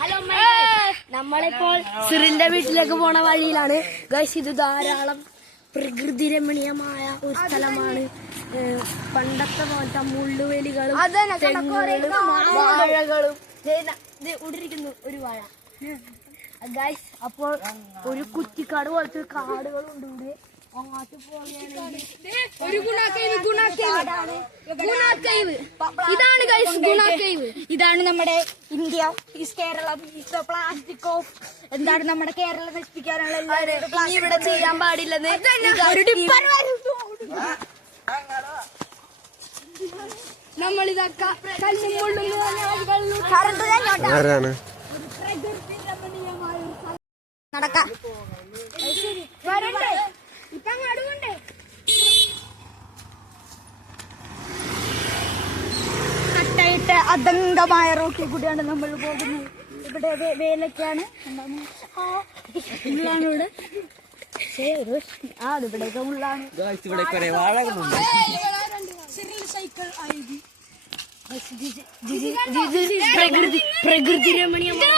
Hello നമ്മളിപ്പോൾ സിറിന്റെ വീട്ടിലേക്ക് പോണ വഴിയിലാണ് ഗൈസ്. ഇത് ധാരാളം പ്രകൃതി രമണീയമായ ഒരു സ്ഥലമാണ്. പണ്ടത്തെ പോലത്തെ മുള്ളുവേലികളും വാഴകളും ഉടരിക്കുന്നു ഒരു വാഴ ഗൈസ്. അപ്പോൾ ഒരു കുറ്റിക്കാട് പോലത്തെ കാടുകളുണ്ട് ഇവിടെ. അങ്ങോട്ട് ഇതാണ് ഗൈസ് ഗുണ കേവ്. ഇതാണ് നമ്മുടെ India, is Keralam, is plastic off. എന്താണ് നമ്മുടെ കേരളം നശിപ്പിക്കാനുള്ള എല്ലാവരും ഇവിടെ ചെയ്യാൻ പാടില്ലെന്ന് നമ്മളിതൊക്കെ നടക്കാം. ഇപ്പൊ അടുവുണ്ടേ കട്ടയിട്ട് അദംഗമായ റോട്ടിൽ കൂടിയാണ് നമ്മൾ പോകുന്നത്. ഇവിടെ വേലൊക്കെയാണ് ഉള്ളാണ് ഇവിടെ. ഇവിടെയൊക്കെ ഉള്ളാണ്. പ്രകൃതി രമണീയമാണ്.